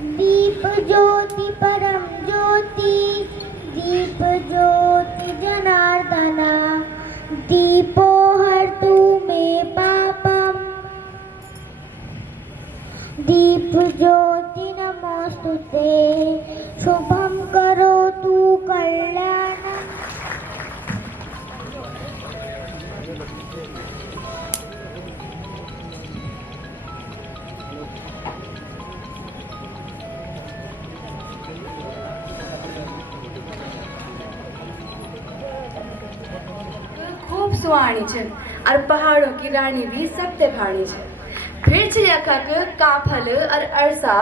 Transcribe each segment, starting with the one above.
दीप ज्योति परम ज्योति, दीप ज्योति जनार्दना, दीपो हरतु मे पापम, दीप ज्योति नमोस्तुते, शुभम करोतु कल्याणम। खूब सुहानी छे और पहाड़ों की रानी भी सब ते भाणी छे। फिर छे यखक काफल और अरसा,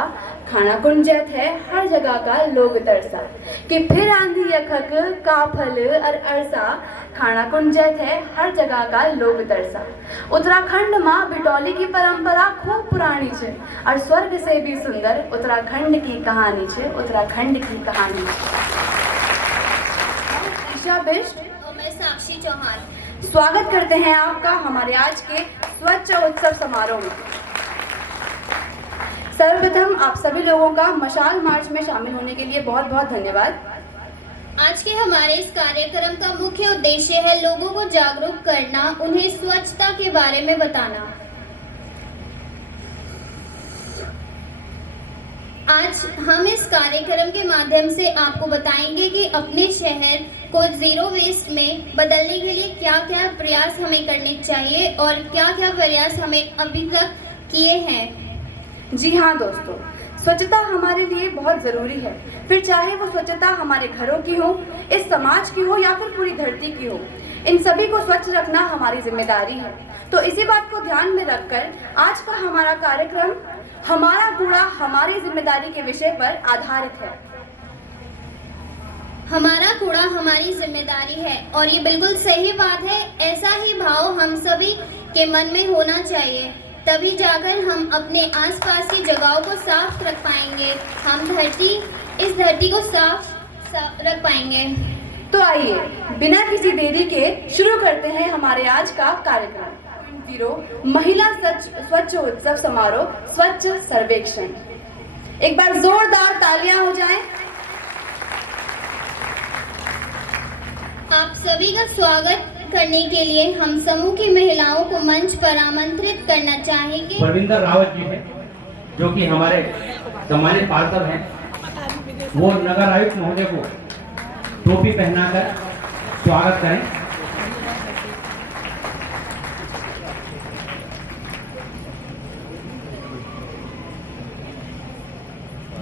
खाना कुंजत है हर जगह का लोग तरसा। कि फिर आंधी यखक काफल और अरसा, खाना कुंजत है हर जगह का लोग तरसा। उत्तराखंड माँ बिटौली की परंपरा खूब पुरानी छे और स्वर्ग से भी सुंदर उत्तराखंड की कहानी छे, उत्तराखंड की कहानी छे। ईशा बिष्ट और मैं साक्षी चौहान स्वागत करते हैं आपका हमारे आज के स्वच्छ उत्सव समारोह में। सर्वप्रथम आप सभी लोगों का मशाल मार्च में शामिल होने के लिए बहुत बहुत धन्यवाद। आज के हमारे इस कार्यक्रम का मुख्य उद्देश्य है लोगों को जागरूक करना, उन्हें स्वच्छता के बारे में बताना। आज हम इस कार्यक्रम के माध्यम से आपको बताएंगे कि अपने शहर को जीरो वेस्ट में बदलने के लिए क्या क्या प्रयास हमें करने चाहिए और क्या क्या प्रयास हमें अभी तक किए हैं। जी हाँ दोस्तों, स्वच्छता हमारे लिए बहुत ज़रूरी है। फिर चाहे वो स्वच्छता हमारे घरों की हो, इस समाज की हो या फिर पूरी धरती की हो, इन सभी को स्वच्छ रखना हमारी जिम्मेदारी है। तो इसी बात को ध्यान में रखकर आज का हमारा कार्यक्रम हमारा कूड़ा हमारी जिम्मेदारी के विषय पर आधारित है। हमारा कूड़ा हमारी जिम्मेदारी है और ये बिल्कुल सही बात है। ऐसा ही भाव हम सभी के मन में होना चाहिए, तभी जाकर हम अपने आसपास की जगहों को साफ रख पाएंगे, हम इस धरती को साफ रख पाएंगे। तो आइए बिना किसी देरी के शुरू करते हैं हमारे आज का कार्यक्रम। महिला स्वच्छ उत्सव समारोह स्वच्छ सर्वेक्षण। एक बार जोरदार तालियां हो जाएं। आप सभी का स्वागत करने के लिए हम समूह की महिलाओं को मंच पर आमंत्रित करना चाहेंगे। परविंदर रावत जी हैं, जो कि हमारे सम्मानित पार्षद हैं, वो नगर आयुक्त महोदय को टोपी पहनाकर स्वागत करें।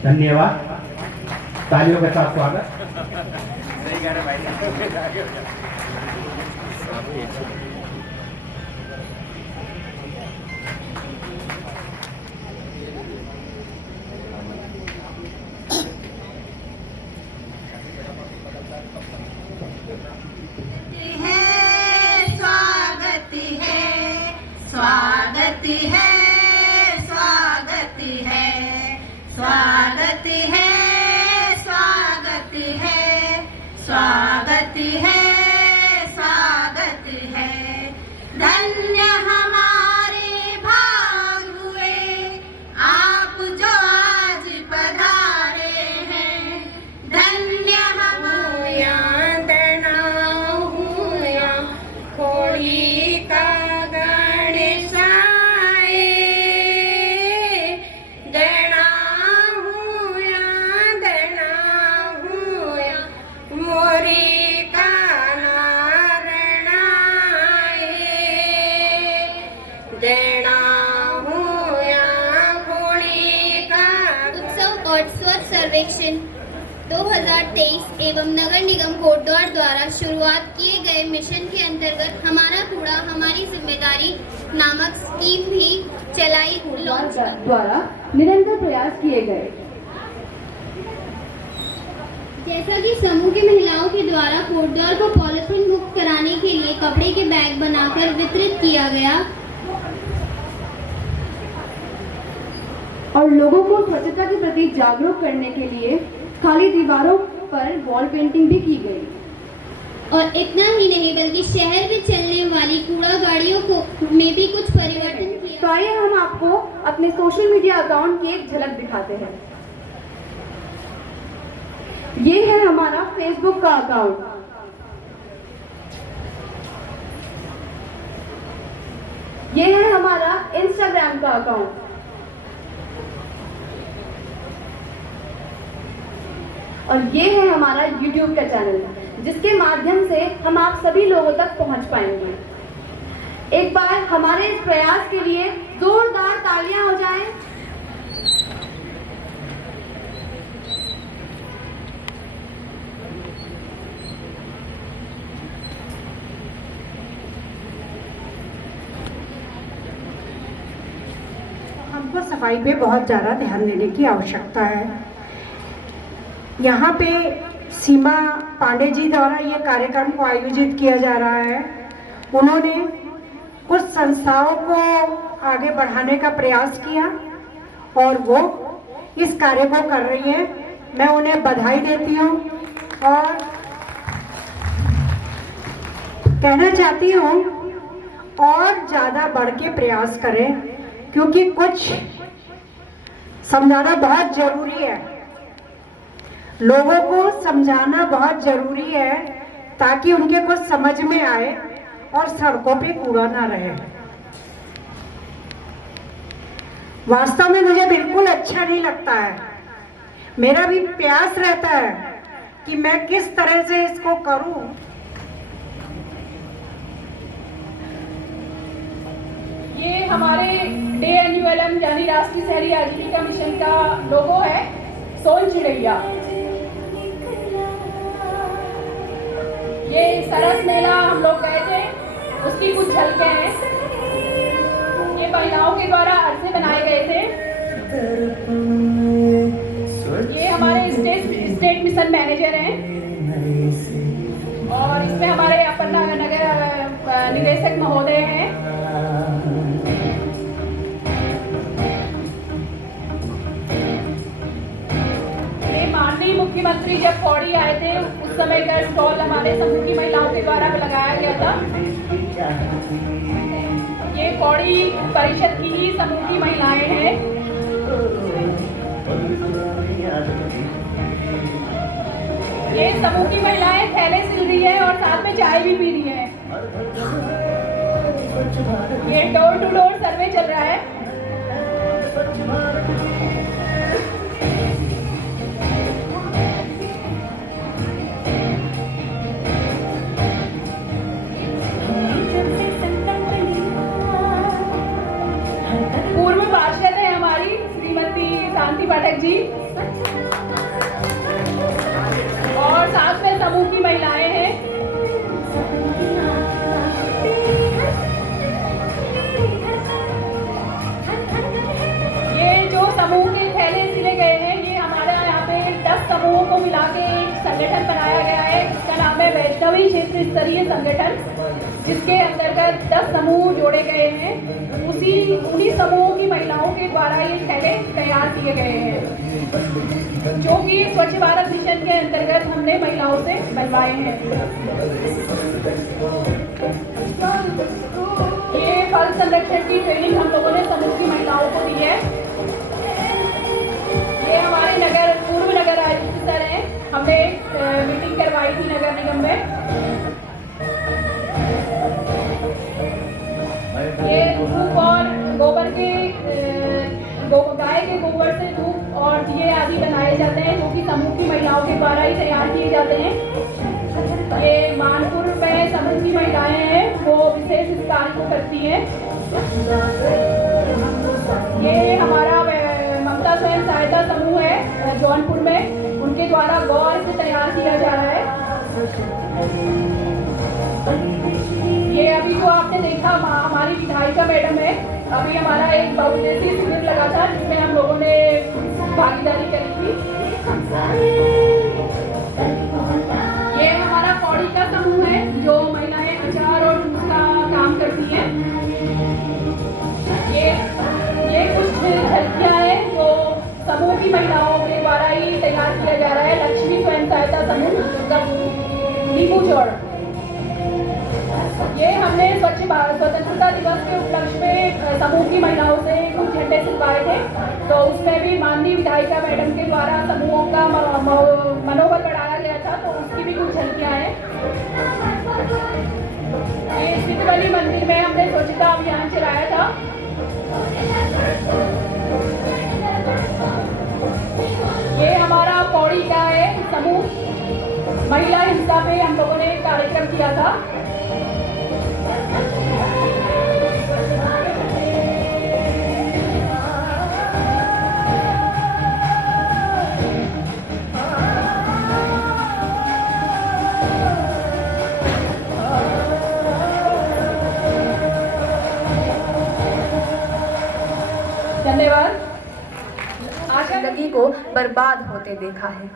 धन्यवाद। तालियों के साथ स्वागत। स्वागत है, स्वागत है, स्वागत है, स्वागत है, स्वागत है, स्वागत है। धन्य हमारे भाग हुए आप जो आज पधारे हैं। धन्य हमारा दनाहुया खोड़ी का सर्वेक्षण 2023 एवं नगर निगम कोटद्वार द्वारा शुरुआत किए गए मिशन के अंतर्गत हमारा कूड़ा हमारी जिम्मेदारी नामक स्कीम भी चलाई द्वारा निरंतर प्रयास किए गए। जैसा कि समूह की महिलाओं के द्वारा कोटद्वार को पॉलीथीन मुक्त कराने के लिए कपड़े के बैग बनाकर वितरित किया गया और लोगों को स्वच्छता के प्रति जागरूक करने के लिए खाली दीवारों पर वॉल पेंटिंग भी की गई। और इतना ही नहीं बल्कि शहर में चलने वाली कूड़ा गाड़ियों को में भी कुछ परिवर्तन किया। तो आइए हम आपको अपने सोशल मीडिया अकाउंट की एक झलक दिखाते हैं। ये है हमारा फेसबुक का अकाउंट। ये है हमारा इंस्टाग्राम का अकाउंट। और ये है हमारा यूट्यूब का चैनल, जिसके माध्यम से हम आप सभी लोगों तक पहुंच पाएंगे। एक बार हमारे इस प्रयास के लिए जोरदार तालियां हो जाएं। हमको सफाई पे बहुत ज़्यादा ध्यान देने की आवश्यकता है। यहाँ पे सीमा पांडे जी द्वारा ये कार्यक्रम को आयोजित किया जा रहा है। उन्होंने कुछ संस्थाओं को आगे बढ़ाने का प्रयास किया और वो इस कार्य को कर रही हैं। मैं उन्हें बधाई देती हूँ और कहना चाहती हूँ और ज़्यादा बढ़ के प्रयास करें, क्योंकि कुछ समझाना बहुत जरूरी है। लोगों को समझाना बहुत जरूरी है ताकि उनके कुछ समझ में आए और सड़कों पे कूड़ा ना रहे। वास्तव में मुझे बिल्कुल अच्छा नहीं लगता है। मेरा भी प्रयास रहता है कि मैं किस तरह से इसको करूं। ये हमारे DNULM यानी राष्ट्रीय शहरी आजीविका मिशन का लोगो है, सोन चिड़ैया। ये सरस मेला हम लोग गए थे, उसकी कुछ झलकें हैं। ये महिलाओं के द्वारा हाथ से बनाए गए थे। ये हमारे स्टेट मिशन मैनेजर हैं और इसमें हमारे अपर्णा नगर निदेशक महोदय हैं। माननीय मुख्यमंत्री जब पौड़ी आए थे उस समय का स्टॉल हमारे समूह की महिलाओं के द्वारा लगाया गया था। ये पौड़ी परिषद की ही समूह की महिलाएं हैं। ये समूह की महिलाएं थैले सिल रही है और साथ में चाय भी पी रही है। ये डोर टू डोर सर्वे चल रहा है। पूर्व पार्षद है हमारी श्रीमती शांति पाठक जी और साथ में समूह की महिलाएं हैं। ये जो समूह के थैले सिले गए हैं, ये हमारे यहाँ पे 10 समूहों को मिला के एक संगठन बनाया गया है। इसका नाम है वैष्णवी क्षेत्र स्तरीय संगठन, जिसके अंतर्गत 10 समूह जोड़े गए हैं। उन्हीं समूहों की महिलाओं के द्वारा ये थैले तैयार किए गए हैं, जो कि स्वच्छ भारत मिशन के अंतर्गत हमने महिलाओं से बनवाए हैं। ये फल संरक्षण की ट्रेनिंग हम लोगों ने समूह की महिलाओं को दी है। ये हमारे पूर्व नगर आयुक्त सर हैं, हमने मीटिंग करवाई थी नगर निगम में। ये धूप और गोबर के गाय के गोबर से धूप और दिए आदि बनाए जाते हैं, जो कि समूह की महिलाओं के द्वारा ही तैयार किए जाते हैं। ये मानपुर में समूह की महिलाएं हैं, वो विशेष इस कार्य को करती हैं। ये हमारा ममता स्वयं सहायता समूह है जौनपुर में, उनके द्वारा गौर से तैयार किया जा रहा है। ये अभी जो आपने देखा हमारी विधायिका मैडम है, अभी हमारा एक बहुउद्देशीय शिविर लगा था जिसमें हम लोगों ने भागीदारी करी थी। आदिवासी महिलाओं के द्वारा ही तैयार किया जा रहा है लक्ष्मी स्वयं सहायता समूह नींबूचौड़। ये हमने स्वतंत्रता दिवस के उपलक्ष्य में समूह की महिलाओं से कुछ झंडे सिलवाए थे, तो उसमें भी माननीय विधायिका मैडम के द्वारा समूहों का मनोबल बढ़ाया गया था, तो उसकी भी कुछ झलकियां हैं। ये सिद्धवली मंदिर में हमने स्वच्छता अभियान चलाया था। ये हमारा पौड़ी का है समूह, महिला हिंसा पे हम लोगों ने कार्यक्रम किया था। धन्यवाद। जिंदगी को बर्बाद होते देखा है,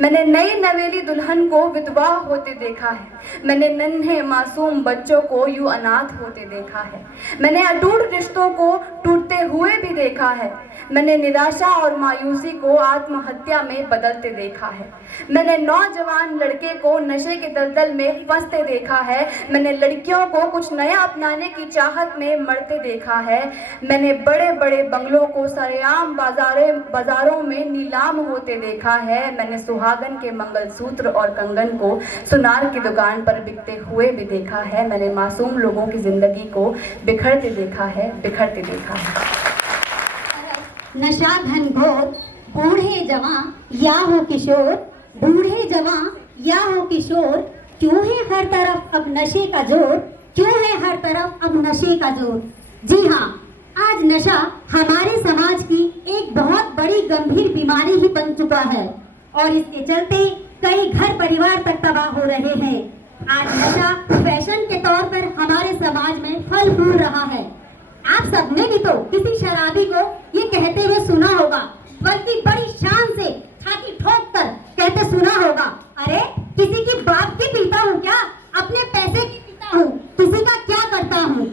मैंने नई नवेली दुल्हन को विधवा होते देखा है, मैंने नन्हे मासूम बच्चों को यूं अनाथ होते देखा है, मैंने अटूट रिश्तों को टूटते हुए भी देखा है, मैंने निराशा और मायूसी को आत्महत्या में बदलते देखा है, मैंने नौजवान लड़के को नशे के दलदल में फंसते देखा है, मैंने लड़कियों को कुछ नया अपनाने की चाहत में मरते देखा है, मैंने बड़े बड़े बंगलों को सरेआम बाजारों में नीलाम होते देखा है, मैंने सुहागन के मंगलसूत्र और कंगन को सुनार की दुकान पर बिकते हुए भी देखा है, मैंने मासूम लोगों की जिंदगी को बिखरते देखा है। नशा घन घोर, बूढ़े जवां या हो किशोर, बूढ़े जवां या हो किशोर, क्यों है हर तरफ अब नशे का जोर, क्यों है हर तरफ अब नशे का जोर। जी हाँ, आज नशा हमारे समाज की एक बहुत बड़ी गंभीर बीमारी ही बन चुका है और इसके चलते कई घर परिवार तक तबाह हो रहे हैं। आज नशा फैशन के तौर पर हमारे समाज में फल फूल रहा है। आप सबने भी तो किसी शराबी को ये कहते हुए सुना होगा, बल्कि बड़ी शान से छाती ठोक कर कहते सुना होगा, अरे किसी की बाप की पीता हूँ क्या, अपने पैसे की पीता हूँ, किसी का क्या करता हूँ।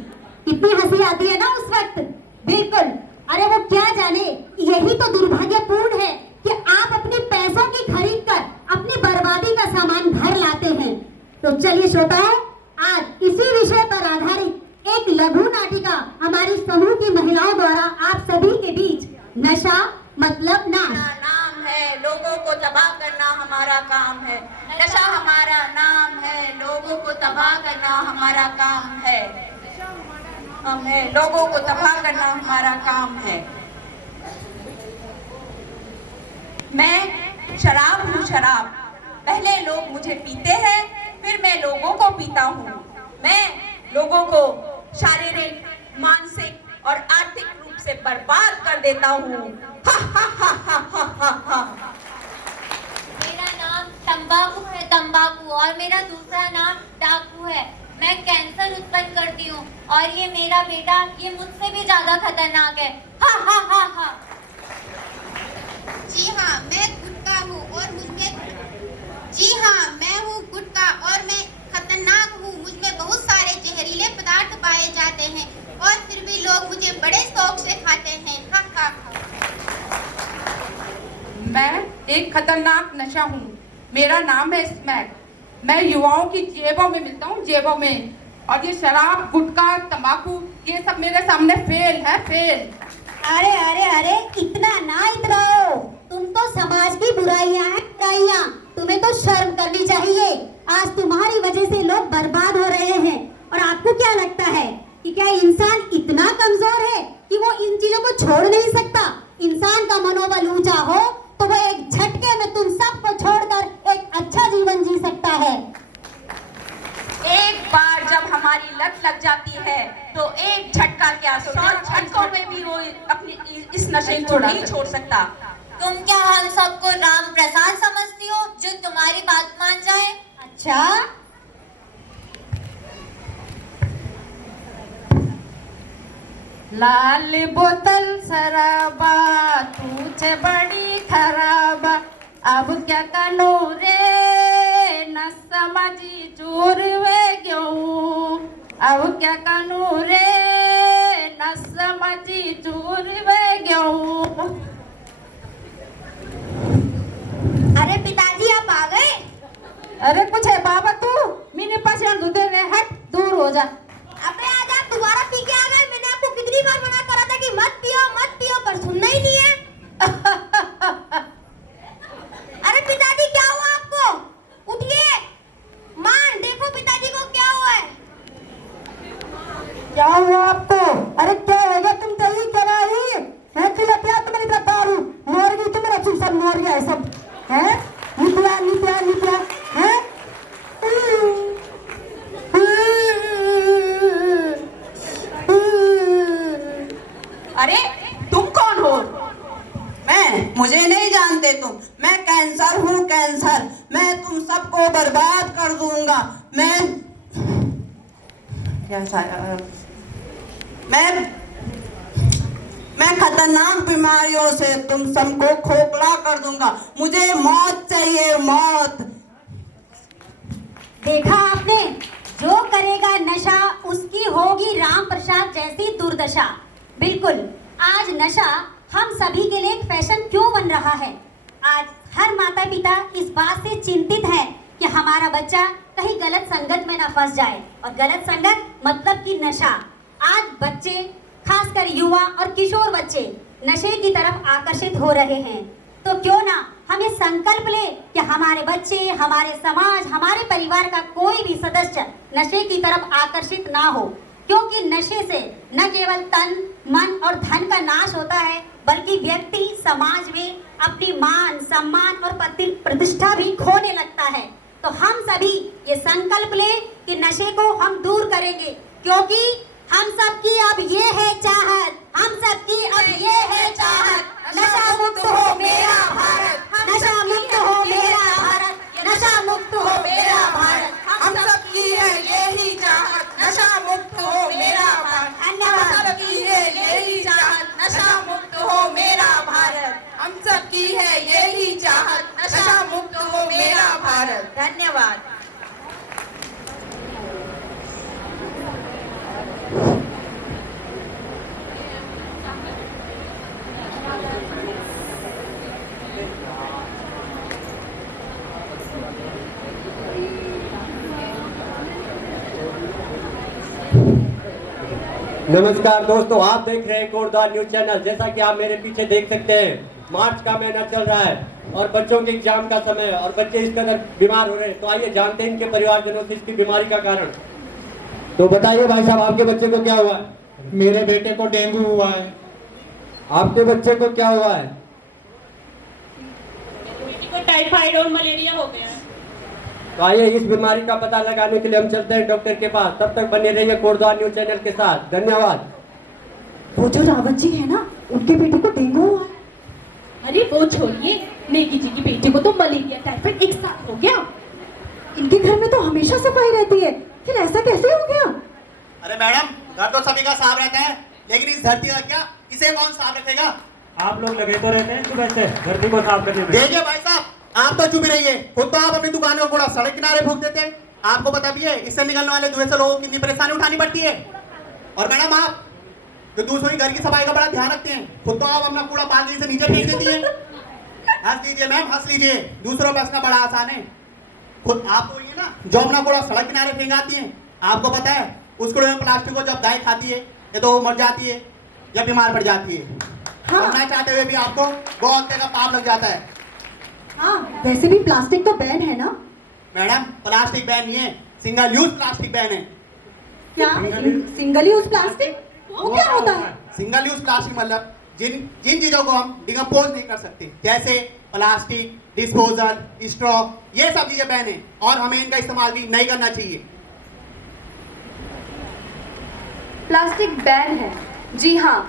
कितनी हंसी आती है ना उस वक्त। बिल्कुल, अरे वो क्या जाने, यही तो दुर्भाग्यपूर्ण है कि आप अपने पैसों की खरीद कर अपनी बर्बादी का सामान घर लाते हैं। तो चलिए श्रोताओं, आज इसी विषय पर आधारित एक लघु नाटिका हमारी समूह की महिलाओं द्वारा आप सभी के बीच, नशा मतलब नाश। नाम है, लोगों को तबाह करना हमारा काम है। नशा हमारा नाम है, लोगों को तबाह करना हमारा काम है। लोगों को तबाह करना हमारा काम है। मैं शराब हूँ, शराब। पहले लोग मुझे पीते हैं, फिर मैं लोगों को पीता हूँ। मैं लोगों को शारीरिक, मानसिक और आर्थिक रूप से बर्बाद कर देता हूँ। मेरा नाम तंबाकू है, तंबाकू, और मेरा दूसरा नाम डाकू है। मैं कैंसर उत्पन्न करती हूँ और ये मेरा बेटा, ये मुझसे भी ज्यादा खतरनाक है। हा हा हा हा। जी हाँ, मैं गुटखा हूँ और मुझमें जी हाँ, मैं हूँ गुटखा और मैं खतरनाक हूँ। मुझमें बहुत सारे जहरीले पदार्थ पाए जाते हैं और फिर भी लोग मुझे बड़े शौक से खाते हैं। हा हा हा। मैं एक खतरनाक नशा हूँ, मेरा नाम है स्मैक। मैं युवाओं की जेबों में मिलता हूँ, जेबों में। और ये शराब, गुटखा, तंबाकू, ये सब मेरे सामने फेल है, फेल। अरे अरे अरे, इतना ना इतराओ, तुम तो समाज की बुराइयां हैं, बुराइयां। तुम्हें तो शर्म करनी चाहिए। आज तुम्हारी वजह से लोग बर्बाद हो रहे हैं और आपको क्या लगता है कि क्या इंसान इतना कमजोर है कि वो इन चीजों को छोड़ नहीं सकता? इंसान का मनोबल ऊंचा हो तो वो एक झटके में तुम सबको छोड़कर एक अच्छा जीवन जी सकता है। एक बार जब हमारी लत लग जाती है तो एक झटका क्या, 100 झटकों में भी वो अपनी इस नशे को नहीं छोड़ सकता। तुम क्या हम सबको राम प्रसाद समझती हो जो तुम्हारी बात मान जाए? अच्छा, लाल बोतल शराबा तुझे बड़ी खराबा, अब क्या कनो रे न समझी चूर वे क्यों, अब क्या कनो रे न समझी चूर वे क्यों। हैं? निकला निकला निकला हैं? अरे तुम कौन हो? मैं, मुझे नहीं जानते तुम। मैं कैंसर हूँ, कैंसर। मैं तुम सबको बर्बाद कर दूंगा। मैं खतरनाक बीमारियों से तुम सबको खोखला कर दूंगा। मुझे मौत चाहिए, मौत। देखा आपने, जो करेगा नशा उसकी होगी राम प्रसाद जैसी दुर्दशा। बिल्कुल, आज नशा हम सभी के लिए एक फैशन क्यों बन रहा है? आज हर माता पिता इस बात से चिंतित है कि हमारा बच्चा कहीं गलत संगत में न फंस जाए, और गलत संगत मतलब कि नशा। आज बच्चे, खासकर युवा और किशोर बच्चे नशे की तरफ आकर्षित हो रहे हैं। तो क्यों ना हम ये संकल्प ले कि हमारे बच्चे, हमारे समाज, हमारे परिवार का कोई भी सदस्य नशे की तरफ आकर्षित ना हो, क्योंकि नशे से न केवल तन, मन और धन का नाश होता है, बल्कि व्यक्ति समाज में अपनी मान, सम्मान और प्रतिष्ठा भी खोने लगता है। तो हम सभी ये संकल्प ले कि नशे को हम दूर करेंगे, क्योंकि हम सबकी अब ये है चाहत, हम सबकी अब ये है चाहत, नशा मुक्त हो मेरा भारत, नशा मुक्त हो मेरा भारत, नशा मुक्त हो मेरा भारत। हम सबकी है यही चाहत, नशा मुक्त हो मेरा भारत। हम सबकी है यही चाहत, नशा मुक्त हो मेरा भारत। हम सबकी है यही चाहत, नशा मुक्त हो मेरा भारत। धन्यवाद। नमस्कार दोस्तों, आप देख रहे हैं कोटद्वार न्यूज चैनल। जैसा कि आप मेरे पीछे देख सकते हैं, मार्च का महीना चल रहा है और बच्चों के एग्जाम का समय है और बच्चे इस कदर बीमार हो रहे हैं। तो आइए जानते हैं इनके परिवारजनों से इसकी बीमारी का कारण। तो बताइए भाई साहब, आपके बच्चे को क्या हुआ है? मेरे बेटे को डेंगू हुआ है। आपके बच्चे को क्या हुआ है? बेटी को टाइफाइड और मलेरिया हो गया है। तो आइए इस बीमारी का पता लगाने के लिए हम चलते हैं डॉक्टर के पास। तब तक बने रहिए कोटद्वार न्यूज चैनल के साथ। धन्यवाद। वो जो रावत जी है ना, उनके बेटे को डेंगू हुआ है। अरे वो छोड़िए, नेगी जी की बेटी को तो मलेरिया टाइफाइड एक साथ हो गया। इनके घर में तो हमेशा सफाई रहती है, फिर ऐसा कैसे हो गया? अरे मैडम, घर तो सभी का साफ रहता है, लेकिन इस धरती का क्या, इसे कौन साफ रखेगा? आप लोग लगे तो रहते हैं सुबह से धरती को साफ करने में। देखिए भाई साहब, आप तो चुप ही रहिए। खुद तो आप अपनी दुकानों को कूड़ा सड़क किनारे फूंक देते हैं। आपको पता भी है इससे निकलने वाले धुएं से लोगों को कितनी परेशानी उठानी पड़ती है। और मैडम, आप जो दूसरों की घर की सफाई का बड़ा ध्यान रखते हैं, खुद तो आप अपना कूड़ा बाल्टी से नीचे फेंक देती है। हंस लीजिए मैम, हंस लीजिए, दूसरों पर हंसना बड़ा आसान है। खुद आप तो ये ना जो अपना कूड़ा सड़क किनारे फेंक आती है, आपको पता है उस कूड़े में प्लास्टिक को जब गाय खाती है या तो वो मर जाती है या बीमार पड़ जाती है। ना चाहते हुए भी आपको गौ हत्या का पाप लग जाता है। हाँ, वैसे भी प्लास्टिक तो बैन है ना? मैडम, प्लास्टिक बैन नहीं है, सिंगल यूज प्लास्टिक बैन है। क्या सिंगल यूज प्लास्टिक? वो क्या होता है? सिंगल यूज प्लास्टिक मतलब जिन चीजों को हम डिकम्पोज नहीं कर सकते, जैसे प्लास्टिक, डिस्पोजल, स्ट्रॉ, ये सब चीजें बैन है और हमें इनका इस्तेमाल भी नहीं करना चाहिए। प्लास्टिक बैन है, जी हाँ,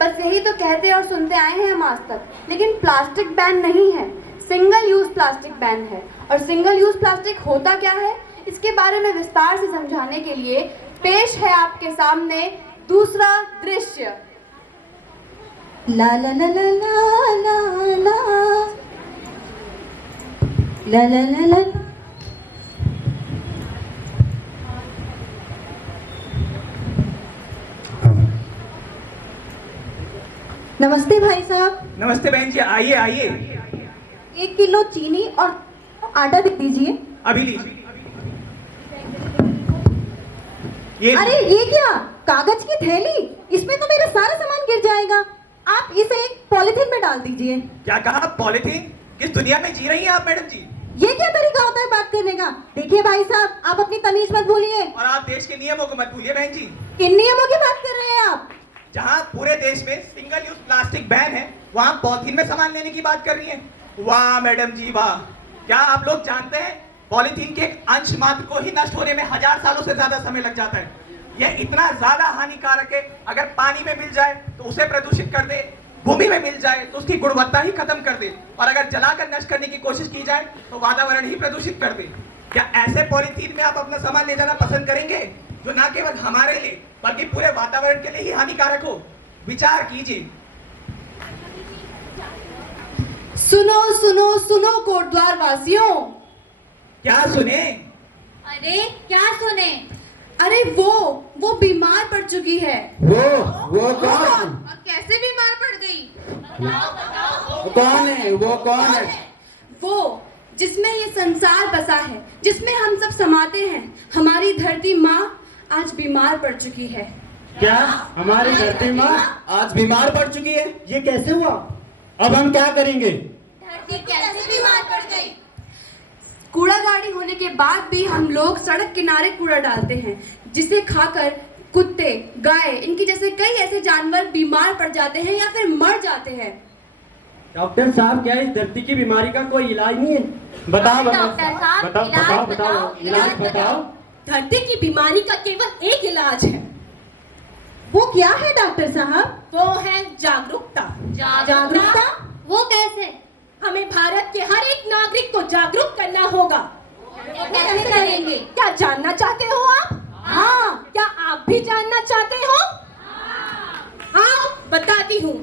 बस यही तो कहते और सुनते आए हैं हम आज तक। लेकिन प्लास्टिक बैन नहीं है, सिंगल यूज प्लास्टिक बैन है। और सिंगल यूज प्लास्टिक होता क्या है, इसके बारे में विस्तार से समझाने के लिए पेश है आपके सामने दूसरा दृश्य। ला ला ला ला ला ला ला ला ला ला ला। नमस्ते भाई साहब। नमस्ते बहन जी, आइए आइए। 1 किलो चीनी और आटा दे दीजिए। अभी लीजिए। ये अरे ये क्या, कागज की थैली? इसमें तो मेरा सारा सामान गिर जाएगा। आप इसे एक पॉलिथीन में डाल दीजिए। क्या कहा, पॉलिथीन? किस दुनिया में जी रही हैं आप मैडम जी? ये क्या तरीका होता है बात करने का? देखिए भाई साहब, आप अपनी तमीज मत भूलिए। और आप देश के नियमों को मत भूलिए बहन जी। किन नियमों की बात कर रहे हैं आप? जहाँ पूरे देश में सिंगल यूज प्लास्टिक बैन है, वहाँ पॉलिथीन में सामान लेने की बात कर रही हैं। वाह मैडम जी वाह। क्या आप लोग जानते हैं पॉलीथीन के एक अंश मात्र को ही नष्ट होने में 1000 सालों से ज्यादा समय लग जाता है। यह इतना ज्यादा हानिकारक है, अगर पानी में मिल जाए तो उसे प्रदूषित कर दे, भूमि में मिल जाए तो उसकी गुणवत्ता ही खत्म कर दे, और अगर जलाकर नष्ट करने की कोशिश की जाए तो वातावरण ही प्रदूषित कर दे। क्या ऐसे पॉलीथीन में आप अपना सामान ले जाना पसंद करेंगे जो न केवल हमारे लिए बल्कि पूरे वातावरण के लिए ही हानिकारक हो? विचार कीजिए। सुनो सुनो सुनो कोटद्वार वासियों। क्या सुने? अरे क्या सुने? अरे वो बीमार पड़ चुकी है। वो कौन? कैसे बीमार पड़ गई? कौन है वो? कौन है वो जिसमें ये संसार बसा है, जिसमें हम सब समाते हैं। हमारी धरती माँ आज बीमार पड़ चुकी है। क्या हमारी धरती माँ आज बीमार पड़ चुकी है? ये कैसे हुआ? अब हम क्या करेंगे? धरती कैसे बीमार पड़ गई? कूड़ा गाड़ी होने के बाद भी हम लोग सड़क किनारे कूड़ा डालते हैं, जिसे खाकर कुत्ते, गाय, इनकी जैसे कई ऐसे जानवर बीमार पड़ जाते हैं या फिर मर जाते हैं। डॉक्टर साहब, क्या इस धरती की बीमारी का कोई इलाज नहीं है? बताओ डॉक्टर साहब, इलाज बताओ। धरती की बीमारी का केवल एक इलाज है। वो क्या है डॉक्टर साहब? वो है जागरूकता। जागरूकता? वो कैसे? हमें भारत के हर एक नागरिक को जागरूक करना होगा। कैसे करेंगे? क्या जानना चाहते हो आप? हाँ, क्या आप भी जानना चाहते हो? हाँ, बताती हूँ।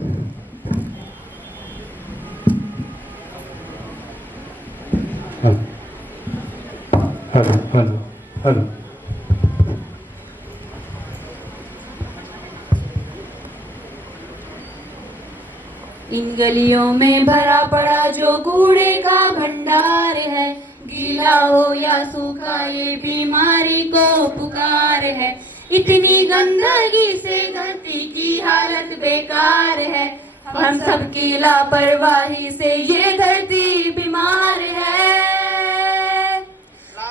हेलो। इन गलियों में भरा पड़ा जो कूड़े का भंडार है, गीला हो या सूखा ये बीमारी को पुकार है। इतनी गंदगी से धरती की हालत बेकार है, हम सबकी लापरवाही से ये धरती बीमार है।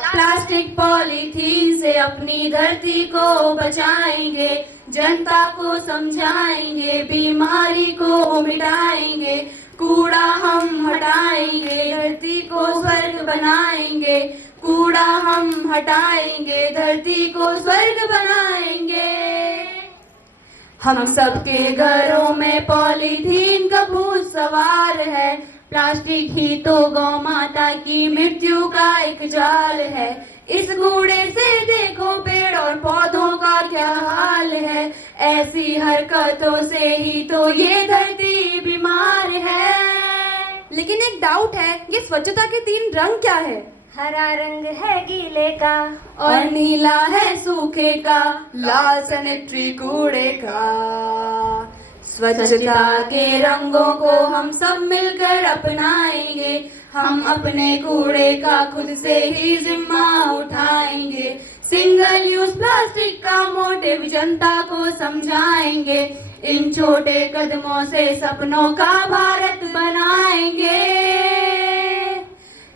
प्लास्टिक पॉलीथीन से अपनी धरती को बचाएंगे, जनता को समझाएंगे, बीमारी को मिटाएंगे। कूड़ा हम हटाएंगे, धरती को स्वर्ग बनाएंगे। कूड़ा हम हटाएंगे, धरती को स्वर्ग बनाएंगे। हम सबके घरों में पॉलीथीन का भूत सवार है, प्लास्टिक ही तो गौ माता की मृत्यु का एक जाल है। इस कूड़े से देखो पेड़ और पौधों का क्या हाल है, ऐसी हरकतों से ही तो ये धरती बीमार है। लेकिन एक डाउट है, ये स्वच्छता के 3 रंग क्या है? हरा रंग है गीले का और नीला है सूखे का, लाल सैनिटरी कूड़े का। स्वच्छता के रंगों को हम सब मिलकर अपनाएंगे, हम अपने कूड़े का खुद से ही जिम्मा उठाएंगे। सिंगल यूज प्लास्टिक का मोटिव जनता को समझाएंगे, इन छोटे कदमों से सपनों का भारत बनाएंगे।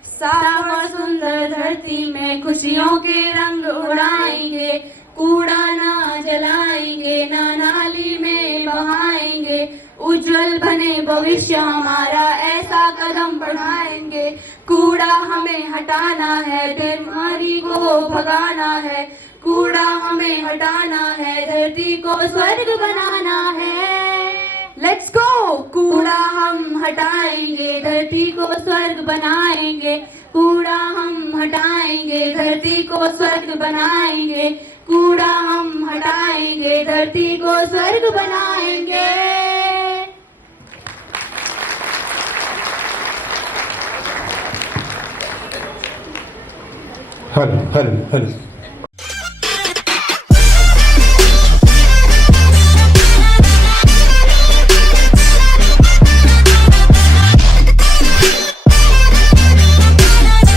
साफ और सुंदर धरती में खुशियों के रंग उड़ाएंगे, कूड़ा ना जलाएंगे, ना नाली में बहाएंगे। उज्जवल बने भविष्य हमारा, ऐसा कदम बढ़ाएंगे। कूड़ा हमें हटाना है, बीमारी को भगाना है। कूड़ा हमें हटाना है, धरती को स्वर्ग बनाना है। Let's go! कूड़ा हम हटाएंगे, धरती को स्वर्ग बनाएंगे। कूड़ा हम हटाएंगे, धरती को स्वर्ग बनाएंगे। कूड़ा हम हटाएंगे, धरती को स्वर्ग बनाएंगे। हेलो।